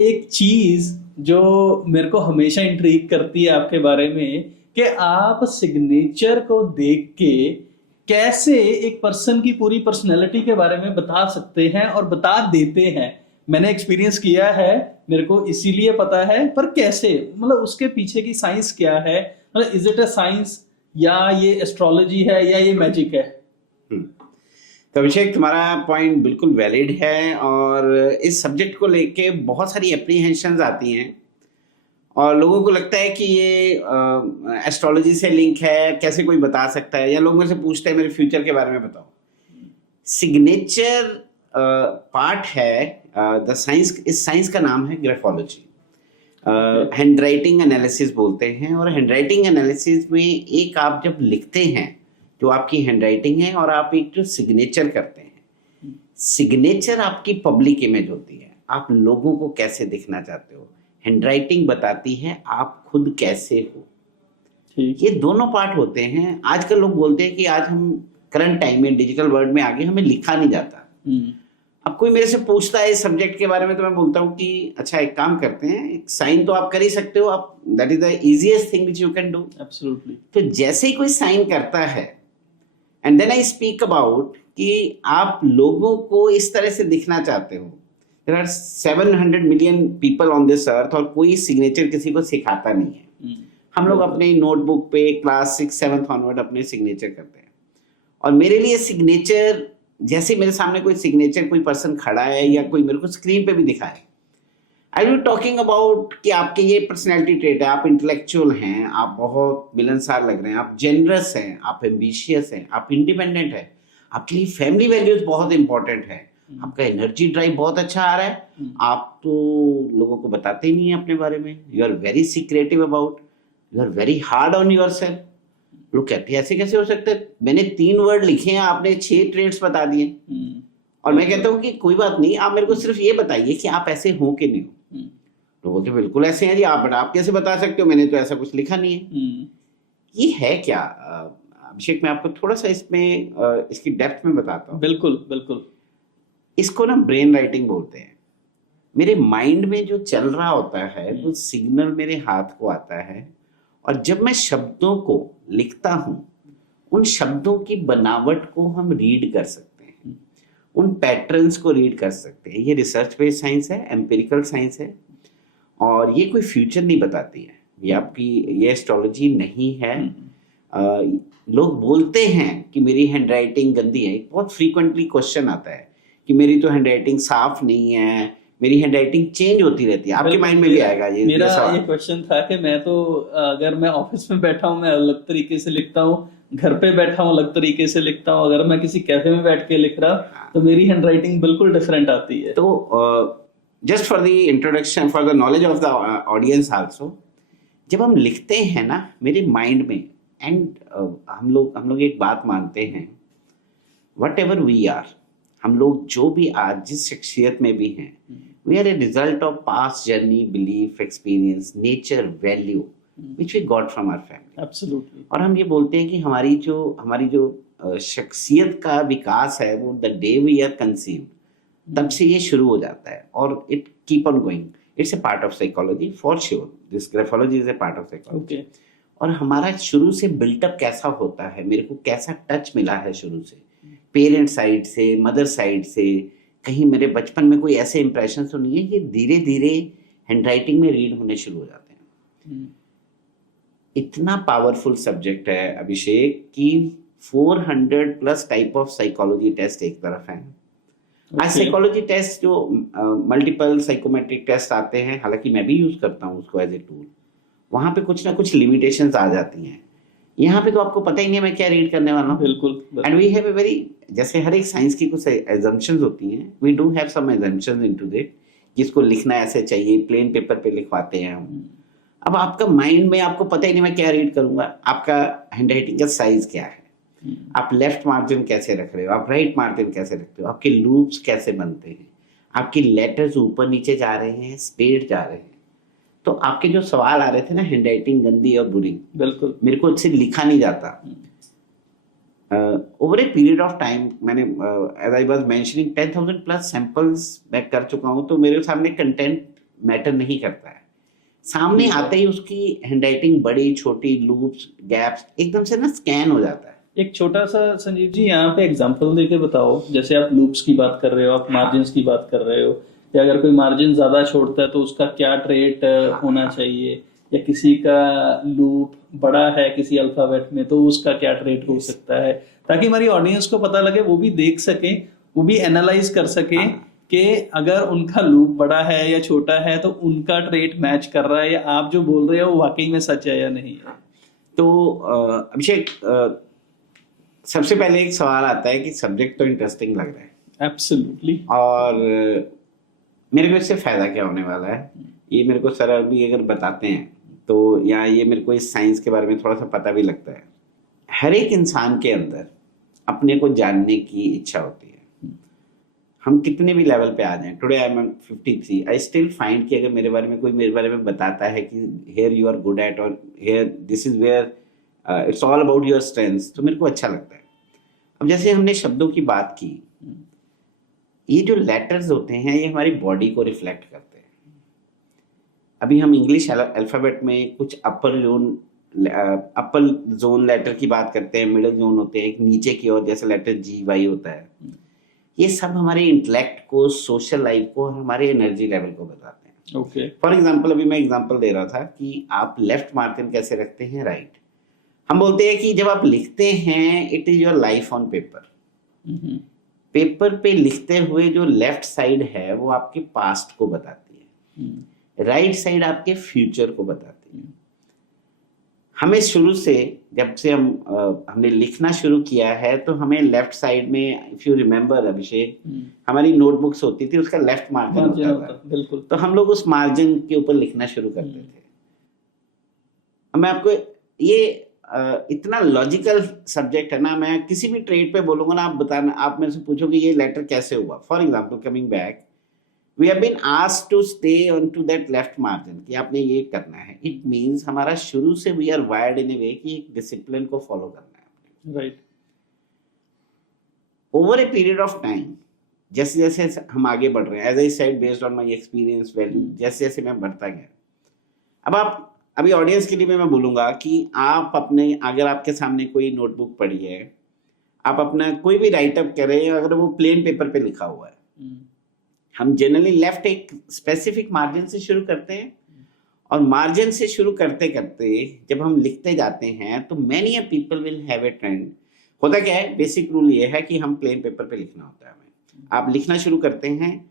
एक चीज जो मेरे को हमेशा इंट्रीग करती है आपके बारे में, कि आप सिग्नेचर को देख के कैसे एक पर्सन की पूरी पर्सनैलिटी के बारे में बता सकते हैं और बता देते हैं। मैंने एक्सपीरियंस किया है, मेरे को इसीलिए पता है, पर कैसे, मतलब उसके पीछे की साइंस क्या है, मतलब इज इट अ साइंस, या ये एस्ट्रोलॉजी है, या ये मैजिक है? हम्म। तो अभिषेक, तुम्हारा पॉइंट बिल्कुल वैलिड है और इस सब्जेक्ट को लेके बहुत सारी एप्रीहेंशंस आती हैं और लोगों को लगता है कि ये एस्ट्रोलॉजी से लिंक है, कैसे कोई बता सकता है, या लोग मेरे से पूछते हैं मेरे फ्यूचर के बारे में बताओ। सिग्नेचर पार्ट है द साइंस। इस साइंस का नाम है ग्राफोलॉजी। हैंड राइटिंग एनालिसिस बोलते हैं, और हैंड राइटिंग एनालिसिस में एक आप जब लिखते हैं जो आपकी हैंड राइटिंग है, और आप एक जो सिग्नेचर करते हैं, सिग्नेचर आपकी पब्लिक इमेज होती है। आप लोगों को कैसे दिखना चाहते हो, हैंड राइटिंग बताती है आप खुद कैसे हो। ठीक। ये दोनों पार्ट होते हैं। आजकल लोग बोलते हैं कि आज हम करंट टाइम में डिजिटल वर्ल्ड में आगे, हमें लिखा नहीं जाता। अब कोई मेरे से पूछता है इस सब्जेक्ट के बारे में, तो मैं बोलता हूँ कि अच्छा एक काम करते हैं, एक साइन तो आप कर ही सकते हो, आप that is the easiest thing which you can do. Absolutely. तो जैसे ही कोई साइन करता है, and then I speak about कि आप लोगों को इस तरह से दिखना चाहते हो। There are 700 million people on this earth, और कोई सिग्नेचर किसी को सिखाता नहीं है। हम लोग अपने नोटबुक पे क्लास 6-7 ऑनवर्ड अपने सिग्नेचर करते हैं। और मेरे लिए सिग्नेचर, जैसे मेरे सामने कोई सिग्नेचर, कोई पर्सन खड़ा है या कोई मेरे को स्क्रीन पे भी दिखा है, आई विल टॉकिंग अबाउट कि आपके ये पर्सनैलिटी ट्रेट है, आप इंटेलेक्चुअल हैं, आप बहुत मिलनसार लग रहे हैं, आप जेनरस हैं, आप एम्बिशियस हैं, आप इंडिपेंडेंट हैं, आपके लिए फैमिली वैल्यूज बहुत इंपॉर्टेंट है, आपका एनर्जी ड्राइव बहुत अच्छा आ रहा है, आप तो लोगों को बताते ही नहीं है अपने बारे में, you are very secretive about, you are very hard on yourself. लोग कहते हैं ऐसे कैसे हो सकते हैं, मैंने 3 वर्ड लिखे हैं, आपने 6 ट्रेड्स बता दिए। और मैं कहता हूँ कि कोई बात नहीं, आप मेरे को सिर्फ ये बताइए कि आप ऐसे हो कि नहीं हो। तो बोलते बिल्कुल ऐसे हैं जी, आप कैसे बता सकते हो, मैंने तो ऐसा कुछ लिखा नहीं है। ये है क्या अभिषेक, मैं आपको थोड़ा सा इसमें इसकी डेप्थ में बताता हूँ। बिल्कुल बिल्कुल। इसको ना ब्रेन राइटिंग बोलते हैं। मेरे माइंड में जो चल रहा होता है वो सिग्नल मेरे हाथ को आता है, और जब मैं शब्दों को लिखता हूं, उन शब्दों की बनावट को हम रीड कर सकते हैं, उन पैटर्न्स को रीड कर सकते हैं। ये रिसर्च बेस्ड साइंस है, एम्पिरिकल साइंस है, और ये कोई फ्यूचर नहीं बताती है। ये आपकी, ये एस्ट्रोलॉजी नहीं है। लोग बोलते हैं कि मेरी हैंड राइटिंग गंदी है। बहुत फ्रीक्वेंटली क्वेश्चन आता है कि मेरी तो हैंड राइटिंग साफ नहीं है, मेरी हैंड राइटिंग चेंज होती रहती है। आपके माइंड में भी आएगा ये मेरा सवाल। ये क्वेश्चन था कि मैं तो, अगर मैं ऑफिस में बैठा हूँ मैं अलग तरीके से लिखता हूँ, घर पे बैठा हूँ अलग तरीके से लिखता हूँ, अगर मैं किसी कैफे में बैठ के लिख रहा तो मेरी हैंड राइटिंग बिल्कुल डिफरेंट आती है। तो just for the introduction, for the knowledge of the audience also, जब हम लिखते हैं ना मेरे माइंड में, एंड हम लोग एक बात मानते हैं, वट एवर वी आर, हम लोग जो भी आज जिस शख्सियत में भी हैं, we are a result of past journey, belief, experience, nature, value which we got from our family. Absolutely. और हम ये बोलते हैं कि हमारी जो शख्सियत का विकास है, वो the day we are conceived, तब से ये शुरू हो जाता है, और it keep on going. It's a part of psychology for sure, this graphology is a part of psychology. और हमारा शुरू से बिल्टअप कैसा होता है, मेरे को कैसा टच मिला है शुरू से, पेरेंट साइड से, मदर साइड से, कहीं मेरे बचपन में कोई ऐसे इंप्रेशन तो नहीं है, ये धीरे धीरे हैंड राइटिंग में रीड होने शुरू हो जाते हैं। इतना पावरफुल सब्जेक्ट है अभिषेक कि 400 plus type of psychology test एक तरफ है। आज साइकोलॉजी टेस्ट जो मल्टीपल साइकोमेट्रिक टेस्ट आते हैं, हालांकि मैं भी यूज करता हूँ उसको एज ए टूल, वहां पे कुछ ना कुछ लिमिटेशंस आ जाती हैं। यहाँ पे तो आपको पता ही नहीं है मैं क्या रीड करने वाला हूँ। बिल्कुल। And we have a very, जैसे हर एक साइंस की कुछ एजम्पशंस होती हैं, we do have some assumptions into that, जिसको लिखना ऐसे चाहिए, प्लेन पेपर पे लिखवाते हैं हम। अब आपका माइंड में आपको पता ही नहीं मैं क्या रीड करूंगा, आपका हैंड राइटिंग का साइज क्या है, आप लेफ्ट मार्जिन कैसे रख रहे हो, आप राइट मार्जिन कैसे रखते हो, आपके लूप्स कैसे बनते हैं, आपकी लेटर्स ऊपर नीचे जा रहे हैं, स्पेड जा रहे हैं। तो आपके जो सवाल आ रहे थे ना, हैंड राइटिंग गंदी और बुरी, बिल्कुल मेरे को उससे लिखा नहीं जाता। Over a period of time, मैंने as I was mentioning 10,000 plus samples मैं कर चुका हूं, तो मेरे सामने कंटेंट मैटर नहीं करता है, सामने आते ही उसकी हैंडराइटिंग बड़ी छोटी लूप्स गैप्स एकदम से ना स्कैन हो जाता है। एक छोटा सा संजीव जी यहाँ पे एग्जांपल देके बताओ, जैसे आप लूप्स की बात कर रहे हो, आप मार्जिन्स की बात कर रहे हो, या अगर कोई मार्जिन ज्यादा छोड़ता है तो उसका क्या ट्रेट होना चाहिए, या किसी का लूप बड़ा है किसी अल्फाबेट में तो उसका क्या ट्रेट हो सकता है, ताकि हमारी ऑडियंस को पता लगे, वो भी देख सके, वो भी एनालाइज कर सके कि अगर उनका लूप बड़ा है या छोटा है तो उनका ट्रेट मैच कर रहा है या आप जो बोल रहे हो वो वाकई में सच है या नहीं है। तो अभिषेक, सबसे पहले एक सवाल आता है कि सब्जेक्ट तो इंटरेस्टिंग लग रहा है, एब्सोल्युटली, और मेरे को इससे फायदा क्या होने वाला है, ये मेरे को सर अभी अगर बताते हैं तो, या ये मेरे को इस साइंस के बारे में थोड़ा सा पता भी लगता है। हर एक इंसान के अंदर अपने को जानने की इच्छा होती है, हम कितने भी लेवल पे आ जाएं। Today I am 53, I still find कि अगर मेरे बारे में कोई मेरे बारे में बताता है कि here you are good at, और here this is where it's all about your strengths, तो मेरे को अच्छा लगता है। अब जैसे हमने शब्दों की बात की, ये जो लेटर्स होते हैं ये हमारी बॉडी को रिफ्लेक्ट करते हैं। अभी हम इंग्लिश अल्फाबेट में कुछ अपर जोन लेटर की बात करते हैं, मिडिल जोन होते हैं, एक नीचे की ओर जैसे लेटर GY होता है। ये सब हमारे इंटेलेक्ट को, सोशल लाइफ को और हमारे एनर्जी लेवल को बताते हैं। ओके, फॉर एग्जांपल अभी मैं एग्जांपल दे रहा था कि आप लेफ्ट मार्जिन कैसे रखते हैं, राइट। हम बोलते हैं कि जब आप लिखते हैं it is your life on paper. Paper पे लिखते हुए जो लेफ्ट साइड है वो आपके पास्ट को बताती है, राइट साइड आपके फ्यूचर को बताती है। हमें शुरू से जब से हमने लिखना शुरू किया है तो हमें लेफ्ट साइड में, इफ यू रिमेम्बर अभिषेक, हमारी नोटबुक्स होती थी, उसका लेफ्ट मार्जिन होता था, बिल्कुल, तो हम लोग उस मार्जिन के ऊपर लिखना शुरू करते थे। अब मैं आपको ये इतना लॉजिकल सब्जेक्ट है ना, मैं किसी भी ट्रेड पे बोलूंगा ना, आप बताना, आप मेरे से पूछोगे ये लेटर कैसे हुआ। For example coming back, we have been asked to stay on to that left margin, कि आपने ये करना है। इट मींस हमारा शुरू से we are wired in a way कि एक डिसिप्लिन को फॉलो करना है, right. Over a period of time, जैसे जैसे हम आगे बढ़ रहे हैं, as I said based on my experience value, जैसे जैसे मैं बढ़ता गया, अब आप अभी ऑडियंस के लिए मैं बोलूंगा कि आप अपने, अगर आपके सामने कोई नोटबुक पड़ी है, आप अपना कोई भी राइटअप कर रहे हैं, अगर वो प्लेन पेपर पे लिखा हुआ है, हम जनरली लेफ्ट एक स्पेसिफिक मार्जिन से शुरू करते हैं, और मार्जिन से शुरू करते करते जब हम लिखते जाते हैं तो many a people will have a trend. होता क्या है, बेसिक रूल ये है कि हम प्लेन पेपर पे लिखना होता है हमें। आप लिखना शुरू करते हैं,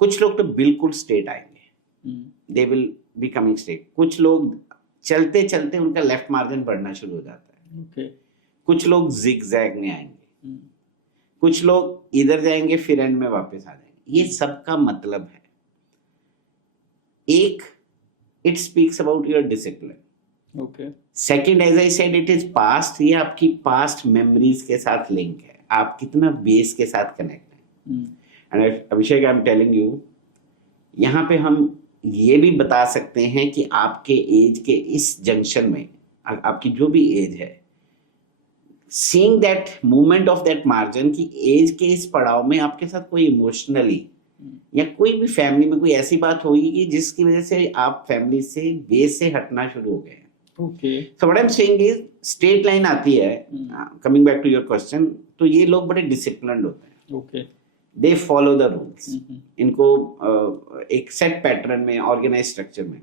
कुछ लोग तो बिल्कुल स्ट्रेट आएंगे, they will be coming straight. कुछ लोग चलते चलते उनका लेफ्ट मार्जिन बढ़ना शुरू हो जाता है, okay. कुछ लोग जिगजैग में आएंगे, कुछ लोग इधर जाएंगे फिर एंड में वापस आ जाएंगे। ये सब का मतलब है, एक, it speaks about your discipline, okay. Second, as I said, it is past, ये आपकी पास्ट मेमोरीज के साथ लिंक है, आप कितना बेस के साथ कनेक्ट है। And Abhishek, I am telling you, यहाँ पे हम ये भी बता सकते हैं कि आपके एज के इस जंक्शन में, आपकी जो भी एज है, seeing that movement of that margin, की एज के इस पड़ाव में आपके साथ कोई इमोशनली या कोई भी फैमिली में कोई ऐसी बात होगी कि जिसकी वजह से आप फैमिली से, बेस से हटना शुरू हो गए। Okay, so what I am saying is, straight line आती है, coming back to your question, तो ये लोग बड़े डिसिप्लिन्ड होते हैं, okay, they follow the rules. इनको एक सेट पैटर्न में, ऑर्गेनाइज स्ट्रक्चर में